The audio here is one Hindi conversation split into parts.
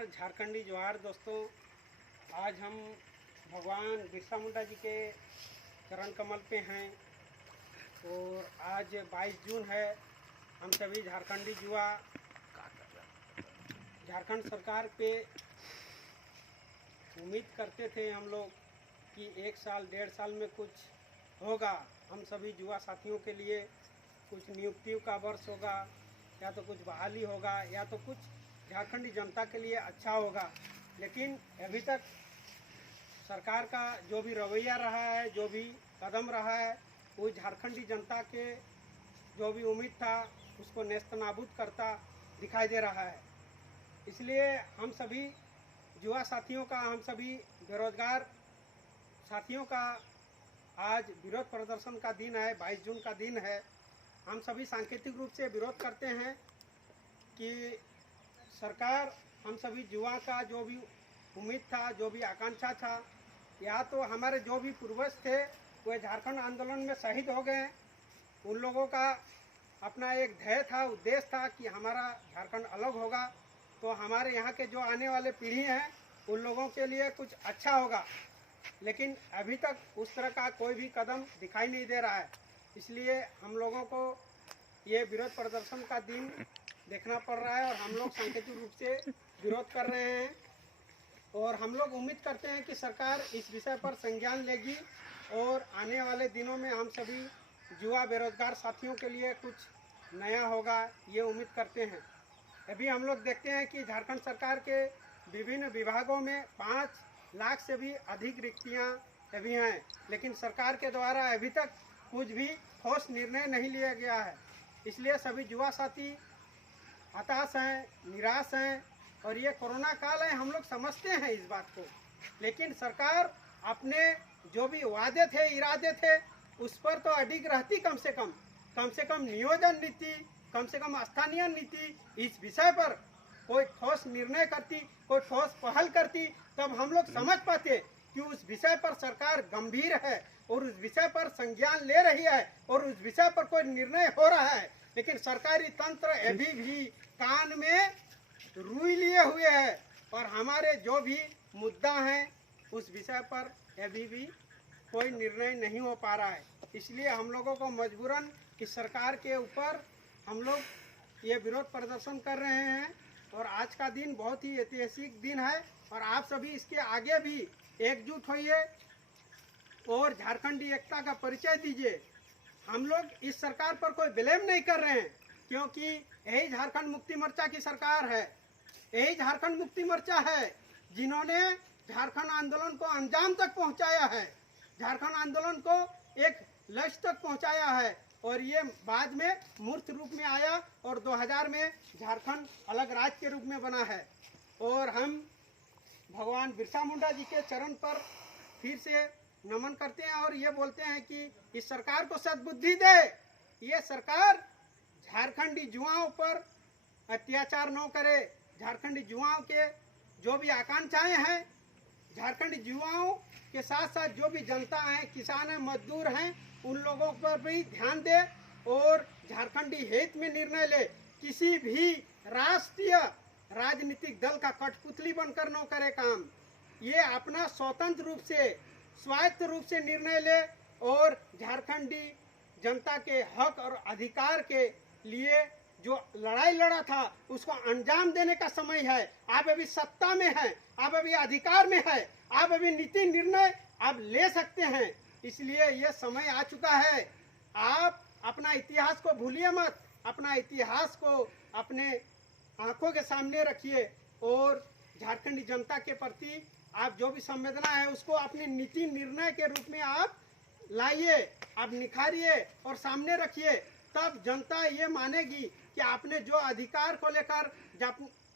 नमस्कार झारखंडी जोहार दोस्तों। आज हम भगवान बिरसा मुंडा जी के चरण कमल पे हैं और आज 22 जून है। हम सभी झारखंडी युवा झारखंड सरकार पे उम्मीद करते थे हम लोग कि 1 साल 1.5 साल में कुछ होगा। हम सभी युवा साथियों के लिए कुछ नियुक्तियों का वर्ष होगा, या तो कुछ बहाली होगा, या तो कुछ झारखंडी जनता के लिए अच्छा होगा। लेकिन अभी तक सरकार का जो भी रवैया रहा है, जो भी कदम रहा है, वो झारखंडी जनता के जो भी उम्मीद था उसको नेस्तनाबूद करता दिखाई दे रहा है। इसलिए हम सभी युवा साथियों का, हम सभी बेरोजगार साथियों का आज विरोध प्रदर्शन का दिन है, 22 जून का दिन है। हम सभी सांकेतिक रूप से विरोध करते हैं कि सरकार हम सभी युवा का जो भी उम्मीद था, जो भी आकांक्षा था, या तो हमारे जो भी पूर्वज थे वो झारखंड आंदोलन में शहीद हो गए। उन लोगों का अपना एक ध्येय था, उद्देश्य था कि हमारा झारखंड अलग होगा तो हमारे यहाँ के जो आने वाले पीढ़ी हैं उन लोगों के लिए कुछ अच्छा होगा। लेकिन अभी तक उस तरह का कोई भी कदम दिखाई नहीं दे रहा है। इसलिए हम लोगों को ये विरोध प्रदर्शन का दिन देखना पड़ रहा है और हम लोग सांकेतिक रूप से विरोध कर रहे हैं। और हम लोग उम्मीद करते हैं कि सरकार इस विषय पर संज्ञान लेगी और आने वाले दिनों में हम सभी युवा बेरोजगार साथियों के लिए कुछ नया होगा, ये उम्मीद करते हैं। अभी हम लोग देखते हैं कि झारखंड सरकार के विभिन्न विभागों में 5 लाख से भी अधिक रिक्तियाँ अभी हैं, लेकिन सरकार के द्वारा अभी तक कुछ भी ठोस निर्णय नहीं लिया गया है। इसलिए सभी युवा साथी हताश हैं, निराश हैं। और ये कोरोना काल है, हम लोग समझते हैं इस बात को, लेकिन सरकार अपने जो भी वादे थे, इरादे थे, उस पर तो अडिग रहती। कम से कम नियोजन नीति, कम से कम स्थानीय नीति, इस विषय पर कोई ठोस निर्णय करती, कोई ठोस पहल करती, तब हम लोग समझ पाते कि उस विषय पर सरकार गंभीर है और उस विषय पर संज्ञान ले रही है और उस विषय पर कोई निर्णय हो रहा है। लेकिन सरकारी तंत्र अभी भी कान में रुई लिए हुए है और हमारे जो भी मुद्दा है उस विषय पर अभी भी कोई निर्णय नहीं हो पा रहा है। इसलिए हम लोगों को मजबूरन इस सरकार के ऊपर हम लोग ये विरोध प्रदर्शन कर रहे हैं। और आज का दिन बहुत ही ऐतिहासिक दिन है और आप सभी इसके आगे भी एकजुट होइए और झारखंडी एकता का परिचय दीजिए। हम लोग इस सरकार पर कोई ब्लेम नहीं कर रहे हैं, क्योंकि यही झारखंड मुक्ति मोर्चा की सरकार है, यही झारखंड मुक्ति मोर्चा है जिन्होंने झारखंड आंदोलन को अंजाम तक पहुंचाया है, झारखंड आंदोलन को एक लक्ष्य तक पहुंचाया है। और ये बाद में मूर्त रूप में आया और 2000 में झारखंड अलग राज्य के रूप में बना है। और हम भगवान बिरसा मुंडा जी के चरण पर फिर से नमन करते हैं और ये बोलते हैं कि इस सरकार को सद्बुद्धि दे। ये सरकार झारखंडी युवाओं पर अत्याचार न करे, झारखंडी युवाओं के जो भी आकांक्षाएं हैं, झारखंडी युवाओं के साथ साथ जो भी जनता है, किसान हैं, मजदूर हैं, उन लोगों पर भी ध्यान दे और झारखंडी हित में निर्णय ले। किसी भी राष्ट्रीय राजनीतिक दल का कठपुतली बनकर न करे काम। ये अपना स्वतंत्र रूप से, स्वायत्त रूप से निर्णय ले और झारखंडी जनता के हक और अधिकार के लिए जो लड़ाई लड़ा था उसको अंजाम देने का समय है। आप अभी सत्ता में हैं, आप अभी अधिकार में हैं, आप अभी नीति निर्णय आप ले सकते हैं। इसलिए ये समय आ चुका है। आप अपना इतिहास को भूलिए मत, अपना इतिहास को अपने आंखों के सामने रखिए और झारखंडी जनता के प्रति आप जो भी संवेदना है उसको अपने नीति निर्णय के रूप में आप लाइए, आप निखारिए और सामने रखिए। तब जनता ये मानेगी कि आपने जो अधिकार को लेकर,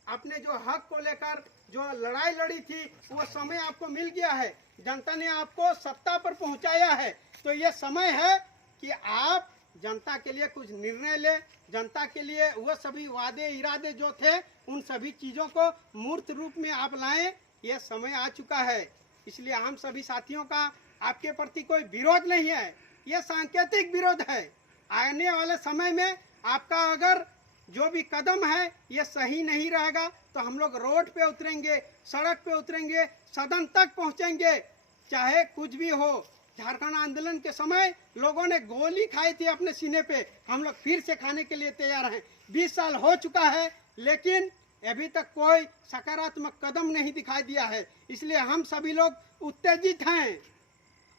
आपने जो हक को लेकर जो लड़ाई लड़ी थी वो समय आपको मिल गया है, जनता ने आपको सत्ता पर पहुंचाया है। तो ये समय है कि आप जनता के लिए कुछ निर्णय ले, जनता के लिए वो सभी वादे इरादे जो थे उन सभी चीज़ों को मूर्त रूप में आप लाएं। ये समय आ चुका है। इसलिए हम सभी साथियों का आपके प्रति कोई विरोध नहीं है, ये सांकेतिक विरोध है। आने वाले समय में आपका अगर जो भी कदम है ये सही नहीं रहेगा तो हम लोग रोड पे उतरेंगे, सड़क पे उतरेंगे, सदन तक पहुंचेंगे, चाहे कुछ भी हो। झारखंड आंदोलन के समय लोगों ने गोली खाई थी अपने सीने पे, हम लोग फिर से खाने के लिए तैयार हैं। 20 साल हो चुका है लेकिन अभी तक कोई सकारात्मक कदम नहीं दिखाई दिया है। इसलिए हम सभी लोग उत्तेजित हैं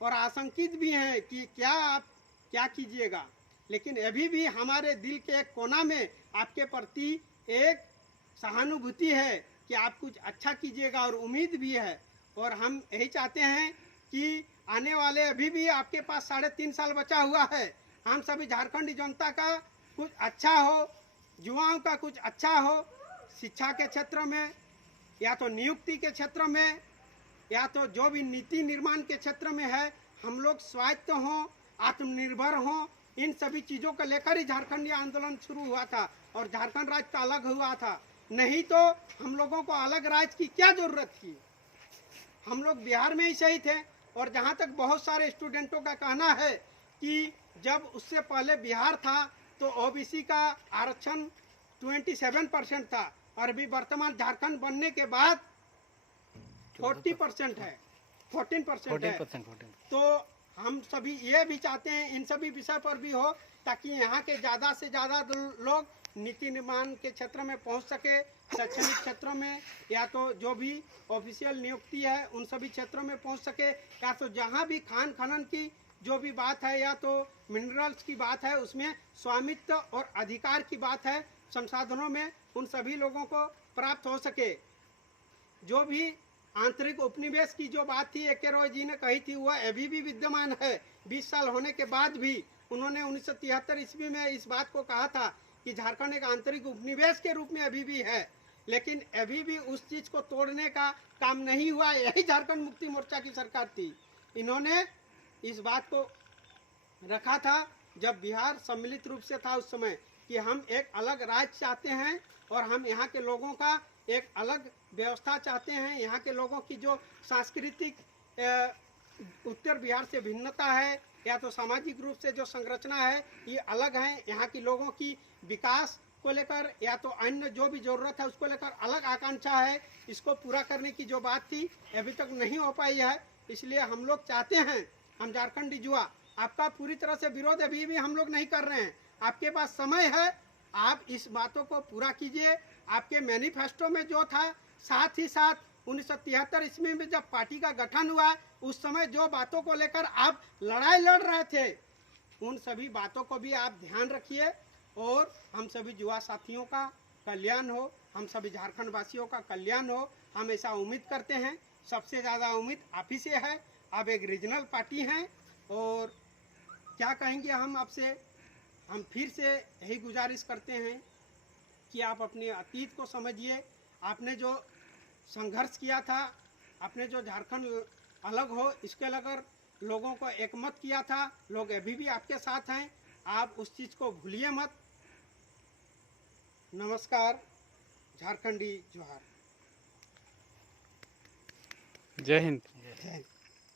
और आशंकित भी हैं कि क्या आप क्या कीजिएगा। लेकिन अभी भी हमारे दिल के एक कोना में आपके प्रति एक सहानुभूति है कि आप कुछ अच्छा कीजिएगा और उम्मीद भी है। और हम यही चाहते हैं कि आने वाले अभी भी आपके पास 3.5 साल बचा हुआ है। हम सभी झारखंडी जनता का कुछ अच्छा हो, युवाओं का कुछ अच्छा हो, शिक्षा के क्षेत्र में या तो नियुक्ति के क्षेत्र में या तो जो भी नीति निर्माण के क्षेत्र में है, हम लोग स्वायत्त हों, आत्मनिर्भर हों। इन सभी चीज़ों को लेकर ही झारखंडी आंदोलन शुरू हुआ था और झारखंड राज्य का अलग हुआ था। नहीं तो हम लोगों को अलग राज्य की क्या ज़रूरत थी, हम लोग बिहार में ही सही थे। और जहाँ तक बहुत सारे स्टूडेंटों का कहना है कि जब उससे पहले बिहार था तो ओबीसी का आरक्षण 27% था और अभी वर्तमान झारखंड बनने के बाद 40% है, 14% है। तो हम सभी ये भी चाहते हैं इन सभी विषय पर भी हो ताकि यहाँ के ज़्यादा से ज़्यादा लोग नीति निर्माण के क्षेत्र में पहुँच सके, शैक्षणिक क्षेत्रों में या तो जो भी ऑफिशियल नियुक्ति है उन सभी क्षेत्रों में पहुँच सके, या तो जहाँ भी खान खनन की जो भी बात है या तो मिनरल्स की बात है उसमें स्वामित्व और अधिकार की बात है, संसाधनों में उन सभी लोगों को प्राप्त हो सके। जो भी आंतरिक उपनिवेश की जो बात थी ए.के. रॉय जी ने कही थी वह अभी भी विद्यमान है। 20 साल होने के बाद भी उन्होंने 1973 ईस्वी में इस बात को कहा था कि झारखंड एक आंतरिक उपनिवेश के रूप में अभी भी है, लेकिन अभी भी उस चीज़ को तोड़ने का काम नहीं हुआ। यही झारखंड मुक्ति मोर्चा की सरकार थी, इन्होंने इस बात को रखा था जब बिहार सम्मिलित रूप से था उस समय कि हम एक अलग राज्य चाहते हैं और हम यहाँ के लोगों का एक अलग व्यवस्था चाहते हैं। यहाँ के लोगों की जो सांस्कृतिक उत्तर बिहार से भिन्नता है या तो सामाजिक रूप से जो संरचना है ये अलग है। यहाँ के लोगों की विकास को लेकर या तो अन्य जो भी ज़रूरत है उसको लेकर अलग आकांक्षा है, इसको पूरा करने की जो बात थी अभी तक नहीं हो पाई है। इसलिए हम लोग चाहते हैं, हम झारखंडी युवा आपका पूरी तरह से विरोध अभी भी हम लोग नहीं कर रहे हैं। आपके पास समय है, आप इस बातों को पूरा कीजिए। आपके मैनिफेस्टो में जो था, साथ ही साथ 1973 ईस्वी में जब पार्टी का गठन हुआ उस समय जो बातों को लेकर आप लड़ाई लड़ रहे थे उन सभी बातों को भी आप ध्यान रखिए और हम सभी युवा साथियों का कल्याण हो, हम सभी झारखंड वासियों का कल्याण हो, हम ऐसा उम्मीद करते हैं। सबसे ज़्यादा उम्मीद आप ही से है, आप एक रीजनल पार्टी हैं और क्या कहेंगे हम आपसे, हम फिर से यही गुजारिश करते हैं कि आप अपने अतीत को समझिए। आपने जो संघर्ष किया था, आपने जो झारखंड अलग हो इसके लेकर लोगों को एकमत किया था, लोग अभी भी आपके साथ हैं, आप उस चीज़ को भूलिए मत। नमस्कार, झारखंडी जोहार, जय हिंद। जय हिंद।